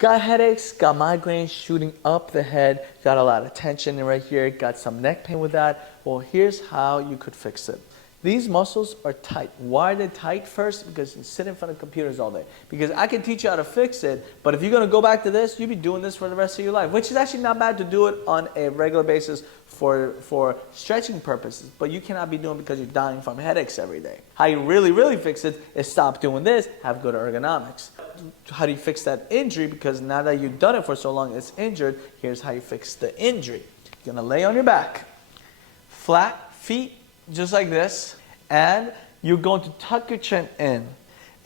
Got headaches, got migraines shooting up the head, got a lot of tension in right here, got some neck pain with that. Well, here's how you could fix it. These muscles are tight. Why are they tight? First, because you sit in front of computers all day. Because I can teach you how to fix it, but if you're going to go back to this, you'll be doing this for the rest of your life, which is actually not bad to do it on a regular basis for stretching purposes, but you cannot be doing it because you're dying from headaches every day. How you really fix it is stop doing this, have good ergonomics. How do you fix that injury? Because now that you've done it for so long, it's injured. Here's how you fix the injury. You're going to lay on your back, flat feet, just like this, and you're going to tuck your chin in,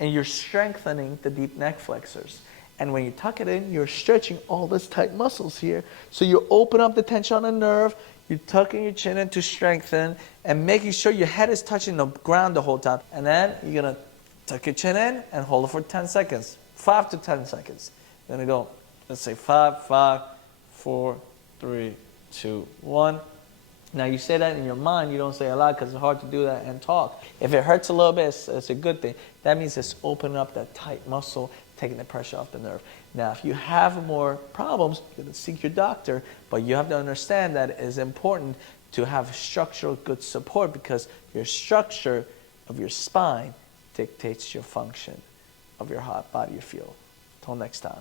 and you're strengthening the deep neck flexors. And when you tuck it in, you're stretching all these tight muscles here. So you open up the tension on the nerve, you're tucking your chin in to strengthen, and making sure your head is touching the ground the whole time. And then you're going to tuck your chin in and hold it for 10 seconds, 5 to 10 seconds. You're going to go, let's say 5, 4, 3, 2, 1. Now you say that in your mind, you don't say a lot because it's hard to do that and talk. If it hurts a little bit, it's a good thing. That means it's opening up that tight muscle, taking the pressure off the nerve. Now if you have more problems, you're going to seek your doctor, but you have to understand that it is important to have structural good support because your structure of your spine dictates your function of your heart, body, your field. Until next time.